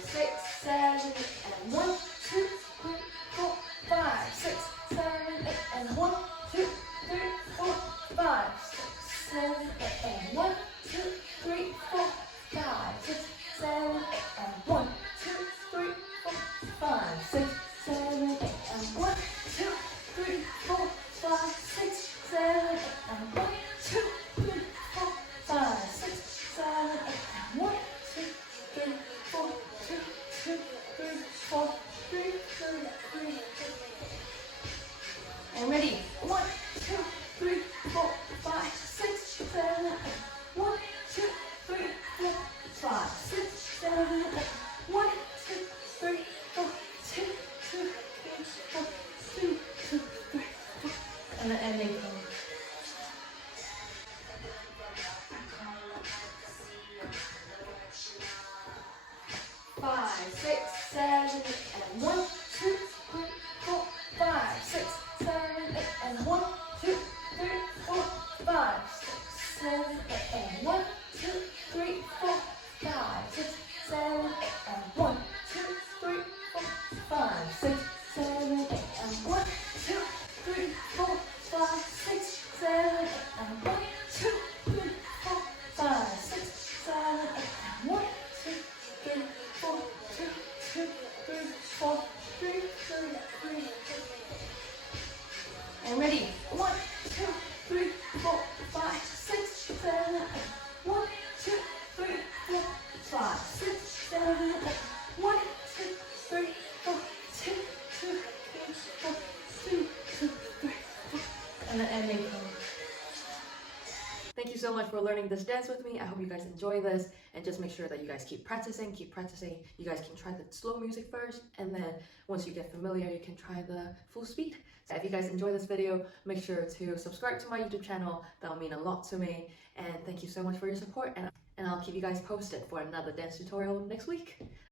6, 7, 8, and 1, 2, 3, 4, 5, 6, 7, 8, and 1, 2, 3, 4, 5, 6, 7, 8, and 1, 2, 3, 4, 5, 6, 7, 8, and 1, 2, 3, 4, 5, 6, 7, 8, and 1, 2, 3, 4, 5, 6, 7, 8, and 1, 2, 3, 4, 5, 6, 7, 8, and 1, 2, 3, 4, 2, 2, 3, 4, 3, 3, 3. And ready? 1, 2, 3, 4, 5, 6, 7, 8. 1, 2, 3, 4, 5, 6, 7, 8. 1, 2, 3, 4, 2, 2, 3, 4, 2, 2, 3, 4. And the ending pose. Five, 6, 7, 8, and 1, 2, 3, 4, 5, 6, 7, 8, and 1, 2, 3, 4, 5, 6, 7, 8, and 1, 2, 3, 4, 5, 6, 7, 8, and 1, 2, 3, 4, 5, 6, 7, 8, and 1, 2, 3, 4, 5, 6, 7, 8, and 1, 2, 3, 4, 5, 6, 7, 8, and 1, 2, 3, 4, 2, 2, 3, 4, 3, 3, 3. And ready? 1, 2, 3, 4, 5, 6, 7, 8. 1, 2, 3, 4, 5, 6, 7, 8. 1, 2, 3, 4, 2, 2, 3, 4, 2, 2, 3, 4. And the ending pose. Thank you so much for learning this dance with me. I hope you guys enjoy this, and just make sure that you guys keep practicing. You guys can try the slow music first, and then once you get familiar, you can try the full speed. So if you guys enjoy this video, make sure to subscribe to my YouTube channel. That'll mean a lot to me. And thank you so much for your support, and I'll keep you guys posted for another dance tutorial next week.